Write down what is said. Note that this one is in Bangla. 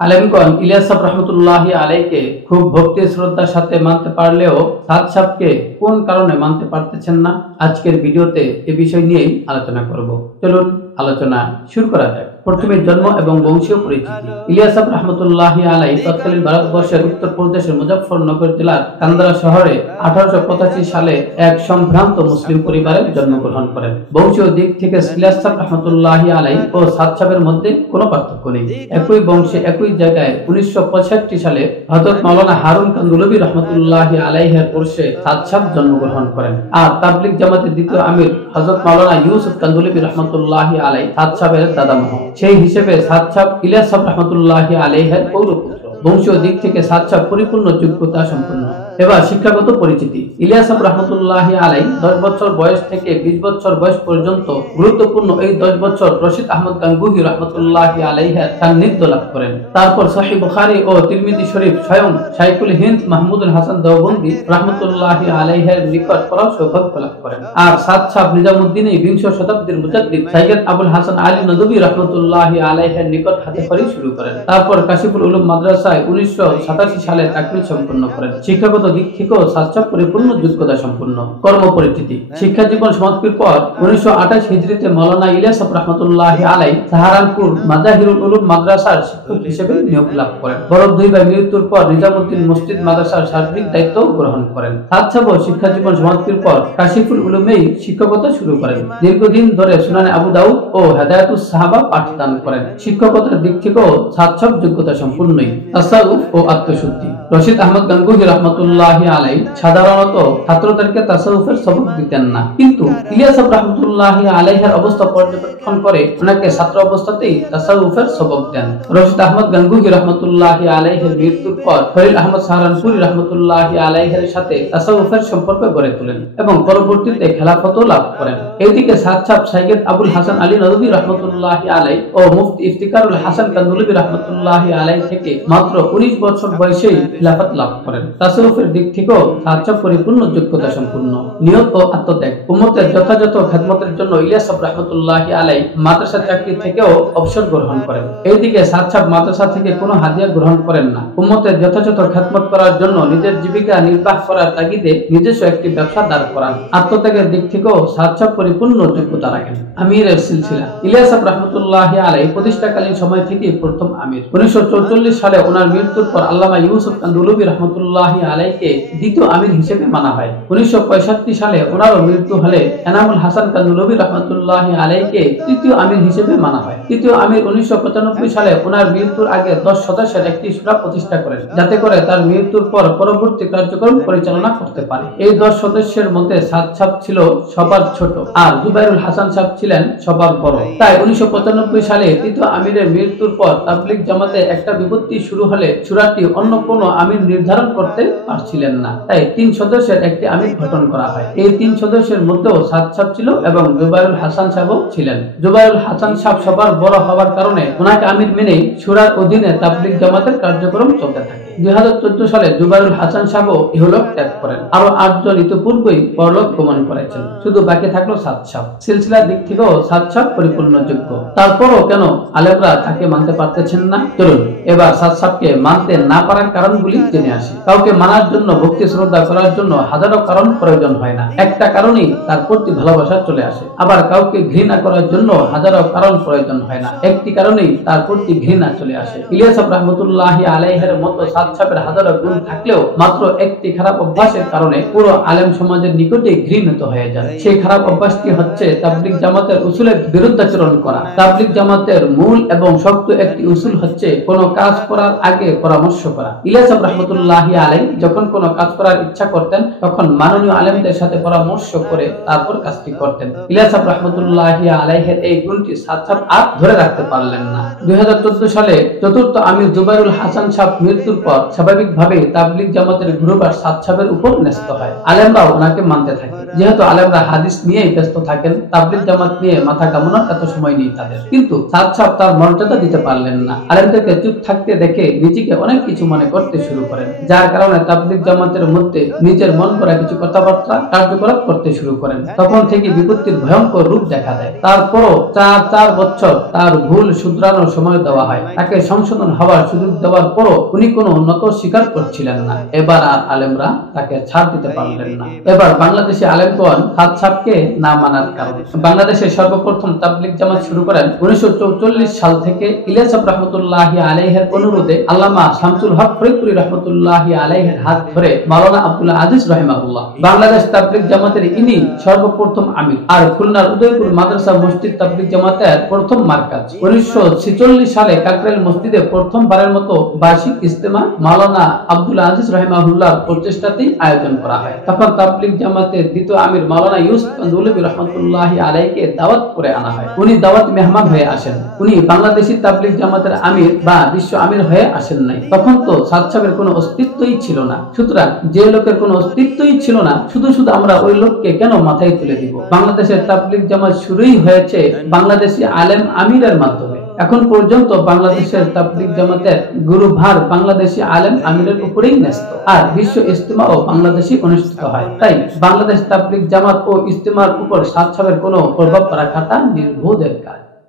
আলেমগণ ইলিয়াস সাহেব রহমতুল্লাহি আলাইকে খুব ভক্তি শ্রদ্ধার সাথে মানতে পারলেও সাদ সাহেবকে কোন কারণে মানতে পারতেছেন না, আজকের ভিডিওতে এ বিষয় নিয়েই আলোচনা করব। চলুন আলোচনা শুরু করা যাক। প্রথমে জন্ম এবং বংশীয় পরিচিতি। ইলিয়াস সাহেব রহমতুল্লাহি আলাই তৎকালীন ভারতবর্ষের উত্তরপ্রদেশের মুজফ্ফরনগর জেলার কান্দারা শহরে 1885 সালে এক সম্ভ্রান্ত মুসলিম পরিবারে জন্মগ্রহণ করেন। বংশীয় দিক থেকে ইলিয়াস সাহেব রহমতুল্লাহি আলাই ও সাদ সাহেবের মধ্যে কোনো পার্থক্য নেই। একই বংশে একই জায়গায় 1965 সালে হযরত মাওলানা হারুন কান্দুলভী রহমতুল্লাহি আলাইহির বর্ষে সাদ সাহেব জন্মগ্রহণ করেন। আর তাবলিগ জামাতের দ্বিতীয় আমির হযরত মাওলানা ইউসুফ কান্দুলভী রহমতুল্লাহি আলাই সাদ সাহেবের দাদামহ। সেই হিসেবে সাদ সাহেব ইলিয়াস সাহেব রহমতুল্লাহি আলাইহির পৌরপুত্র। বংশীয় দিক থেকে সাদ সাহেব পরিপূর্ণ যোগ্যতা সম্পন্ন। এবার শিক্ষাগত পরিচিতি। ইলিয়াস সাহেব রহমতুল্লাহি আলাই 10 বছর বয়স থেকে 20 বছর বয়স পর্যন্ত গুরুত্বপূর্ণ এই 10 বছর রশিদ আহমদ গাঙ্গুহি রহমতুল্লাহি আলাইহির সান্নিধ্য লাভ করেন। তারপর সহিহ বুখারী ও তিরমিজি শরীফ স্বয়ং শাইখুল হিন্দ মাহমুদুল হাসান দেওবন্দি রহমতুল্লাহি আলাইহির নিকট পড়ার সৌভাগ্য লাভ করেন। আর সাদ সাহেব নিজামুদ্দিন 20 শতাব্দীর মুজাদ্দিদ সৈয়দ আবুল হাসান আলী নদভী রহমতুল্লাহি আলাইহির নিকট হাতে খড়ি শুরু করেন। তারপর কাশিফুল উলুম মাদ্রাসায় 1987 সালে তাকরির সম্পন্ন করেন। শিক্ষাগত দিক থেকেও সাদ সাহেব পরিপূর্ণ যোগ্যতা সম্পন্ন। কর্ম পরিচিতি। শিক্ষা জীবন সমাপ্তির পর 1928 হিজরিতে মাওলানা ইলিয়াস সাহেব রহমতুল্লাহি আলাই সাহারানপুর মাজাহিরুল উলুম মাদ্রাসার শিক্ষক হিসেবে নিয়োগ লাভ করেন। বড় দুই ভাই মৃত্যুর পর নিজামুদ্দিন মসজিদ মাদ্রাসার সার্বিক দায়িত্ব গ্রহণ করেন। সাদ সাহেব শিক্ষা জীবন সমাপ্তির পর কাশিফুল উলুমেই শিক্ষকতা শুরু করেন। দীর্ঘদিন ধরে সুনানে আবু দাউদ ও হেদায়াতুস সাহাবা পাঠদান করেন। শিক্ষকতার দিক থেকেও সাদ সাহেব যোগ্যতা সম্পন্নই। তাসাউফ ও আত্মশুদ্ধি। রশিদ আহমদ গাঙ্গুহি রহমতুল্লাহি আলাই সাধারণত ছাত্রদেরকে তাসাউফের সবক দিতেন না, কিন্তু ইলিয়াস সাহেব রহমতুল্লাহি আলাইহির অবস্থা পর্যবেক্ষণ করে ওনাকে ছাত্র অবস্থাতেই তাসাউফের সবক দেন। রশিদ আহমদ গাঙ্গুহি রহমতুল্লাহি আলাইহির মৃত্যুর পর খলিল আহমদ সাহারানপুরি রহমতুল্লাহি আলাইহির সাথে তাসাউফের সম্পর্ক গড়ে তোলেন এবং পরবর্তীতে খেলাফতও লাভ করেন। এইদিকে সাদ সাহেব সৈয়দ আবুল হাসান আলী নদভী রহমতুল্লাহি আলাই ও মুফতি ইফতিকারুল হাসান কান্দুলভী রহমতুল্লাহি আলাই থেকে মাত্র 19 বছর বয়সেই খিলাফত লাভ করেন। তাসাউফের দিক থেকেও সাদ সাহেব পরিপূর্ণ যোগ্যতা সম্পন্ন। নিয়ত ও আত্মত্যাগ। উম্মতের যথাযথ খেদমতের জন্য ইলিয়াস সাহেব রহমতুল্লাহি আলাই মাদ্রাসা চাকরি থেকেও অবসর গ্রহণ করেন। এইদিকে সাদ সাহেব মাদ্রাসা থেকে কোনো হাদিয়া গ্রহণ করেন না। উম্মতের যথাযথ খেদমত করার জন্য নিজের জীবিকা নির্বাহ করার তাগিদে নিজস্ব একটি ব্যবসা দাঁড় করান। আত্মত্যাগের দিক থেকেও সাদ সাহেব পরিপূর্ণ যোগ্যতা রাখেন। আমিরের সিলসিলা। ইলিয়াস সাহেব রহমতুল্লাহি আলাই প্রতিষ্ঠাকালীন সময় থেকে প্রথম আমির। 1944 সালে ওনার মৃত্যুর পর আল্লামা ইউসুফ কান্দুলভী রহমতুল্লাহি আলাইকে দ্বিতীয় আমির হিসেবে মানা হয়। 1965 সালে ওনারও মৃত্যু হলে এনামুল হাসান কান্দুলভী রহমতুল্লাহি আলাইকে তৃতীয় আমির হিসেবে মানা হয়। তৃতীয় আমির 1995 সালে ওনার মৃত্যুর আগে 10 সদস্যের একটি সূরা প্রতিষ্ঠা করেন, যাতে করে তার মৃত্যুর পর পরবর্তী কার্যক্রম পরিচালনা করতে পারে। এই 10 সদস্যের মধ্যে সাদ সাহেব ছিল সবার ছোট আর জুবাইরুল হাসান সাহেব ছিলেন সবার বড়। তাই 1995 সালে তৃতীয় আমিরের মৃত্যুর পর তাবলিগ জামাতে একটা বিপত্তি শুরু হলে সূরাটি অন্য কোন আমির নির্ধারণ করতে পারছিলেন না, তাই 3 সদস্যের একটি আমির গঠন করা হয়। এই 3 সদস্যের মধ্যেও সাদ সাহেব ছিল এবং জুবাইরুল হাসান সাহেবও ছিলেন। জুবাইরুল হাসান সাহেব সবার বড় হওয়ার কারণে ওনাকে আমির মেনে সূরার অধীনে তাবলিগ জামাতের কার্যক্রম চলতে থাকে। 2014 সালে জুবাইরুল হাসান সাহেবও ইহলোক ত্যাগ করেন। আরো 8 জন ইতিপূর্বেই পরলোক গমন করেছেন, শুধু বাকি থাকলো সাদ সাহেব। সিলসিলার দিক থেকেও সাদ সাহেব পরিপূর্ণ যোগ্য। তারপরও কেন আলেমরা তাকে মানতে পারতেছেন না? চলুন এবার সাদ সাহেবকে মানতে না পারার কারণগুলি জেনে আসি। কাউকে মানার জন্য, ভক্তি শ্রদ্ধা করার জন্য হাজারো কারণ প্রয়োজন হয় না, একটা কারণেই তার প্রতি ভালোবাসা চলে আসে। আবার কাউকে ঘৃণা করার জন্য হাজারো কারণ প্রয়োজন হয় না, একটি কারণেই তার প্রতি ঘৃণা চলে আসে। ইলিয়াস সাহেব রহমতুল্লাহি আলাইহির মতো সাদ সাহেবের হাজারো গুণ থাকলেও মাত্র একটি খারাপ অভ্যাসের কারণে পুরো আলেম সমাজের নিকটে ঘৃণিত হয়ে যায়। সেই খারাপ অভ্যাসটি হচ্ছে তাবলিগ জামাতের উসুলের বিরুদ্ধাচরণ করা। তাবলিগ জামাতের মূল এবং শক্ত একটি উসুল হচ্ছে কোন কাজ করার আগে পরামর্শ করা। ইলিয়াস সাহেব রহমতুল্লাহি আলাই যখন কোন কাজ করার ইচ্ছা করতেন তখন মাননীয় আলেমদের সাথে পরামর্শ করে তারপর কাজটি করতেন। ইলিয়াস সাহেব রহমতুল্লাহি আলাইহির এই গুণটি সাদ সাহেব আর ধরে রাখতে পারলেন না। 2014 সালে চতুর্থ আমির জুবাইরুল হাসান সাহেব মৃত্যুর পর স্বাভাবিকভাবে তাবলিগ জামাতের গ্রুপ আর সাদ সাহেবের উপর ন্যস্ত হয়। আলেমরাও ওনাকে মানতে থাকে। যেহেতু আলেমরা হাদিস নিয়েই ব্যস্ত থাকেন, তাবলীগ জামাত নিয়ে মাথা কামানোর এত সময় নেই তাদের। কিন্তু সাদ সাহেব তার মর্যাদা দিতে পারলেন না। আলেমদেরকে চুপ থাকতে দেখে নিজেকে অনেক কিছু মনে করতে শুরু করেন, যার কারণে তাবলীগ জামাতের মধ্যে নিজের মন করা কিছু কথাবার্তা কার্যকলাপ করতে শুরু করেন। তখন থেকে বিপত্তির ভয়ঙ্কর রূপ দেখা দেয়। তারপরও 4 বছর তার ভুল শুধরানোর সময় দেওয়া হয়। তাকে সংশোধন হওয়ার সুযোগ দেওয়ার পরও উনি কোনো নত স্বীকার করছিলেন না। এবার আর আলেমরা তাকে ছাড় দিতে পারলেন না। এবার বাংলাদেশি আলেমগণ সাদ সাহেবকে না মানার কারণে বাংলাদেশে সর্বপ্রথম তাবলীগ জামাত শুরু করেন 1944 সাল থেকে ইলিয়াস রহমতুল্লাহি আলাইহির অনুরোধে আল্লামা শামসুল হক ফরিদপুরি রহমতুল্লাহি আলাইহির হাত ধরে মাওলানা আব্দুল আজিজ রাহিমাহুল্লাহ। বাংলাদেশ তাবলীগ জামাতের ইনি সর্বপ্রথম আমির, আর খুলনার উদয়পুর মাদ্রাসা মসজিদ তাবলীগ জামাতের প্রথম মারকাজ। 1946 সালে কাকরাইল মসজিদে প্রথমবারের মতো বার্ষিক ইজতেমা মাওলানা আব্দুল আজিজ রাহিমাহুল্লাহর প্রচেষ্টাতেই আয়োজন করা হয়। তখন তাবলীগ জামাতের দ্বিতীয় আমির মাওলানা ইউসুফ কান্দুলভী রহমতুল্লাহি আলাইহিকে দাওয়াত করে আনা হয়। উনি দাওয়াত মেহমান হয়ে আসেন। উনি বাংলাদেশি তাবলীগ জামাতের আমির বা বিশ্ব আমির হয়ে আসেন নাই। তখন তো সাদ সাহেবের কোনো অস্তিত্বই ছিল না। সুতরাং যে লোকের কোনো অস্তিত্বই ছিল না, শুধু শুধু আমরা ওই লোককে কেন মাথায় তুলে দিব? বাংলাদেশের তাবলীগ জামাত শুরুই হয়েছে বাংলাদেশি আলেম আমিরের মাধ্যমে। এখন পর্যন্ত বাংলাদেশের তাবলীগ জামাতের গুরুভার বাংলাদেশি আলেম আমিরের উপরেই ন্যস্ত, আর বিশ্ব ইজতেমাও বাংলাদেশে অনুষ্ঠিত হয়। তাই বাংলাদেশ তাবলীগ জামাত ও ইজতেমার উপর সাদ সাহেবের কোনো প্রভাব রাখাটা নির্বোধের কাজ।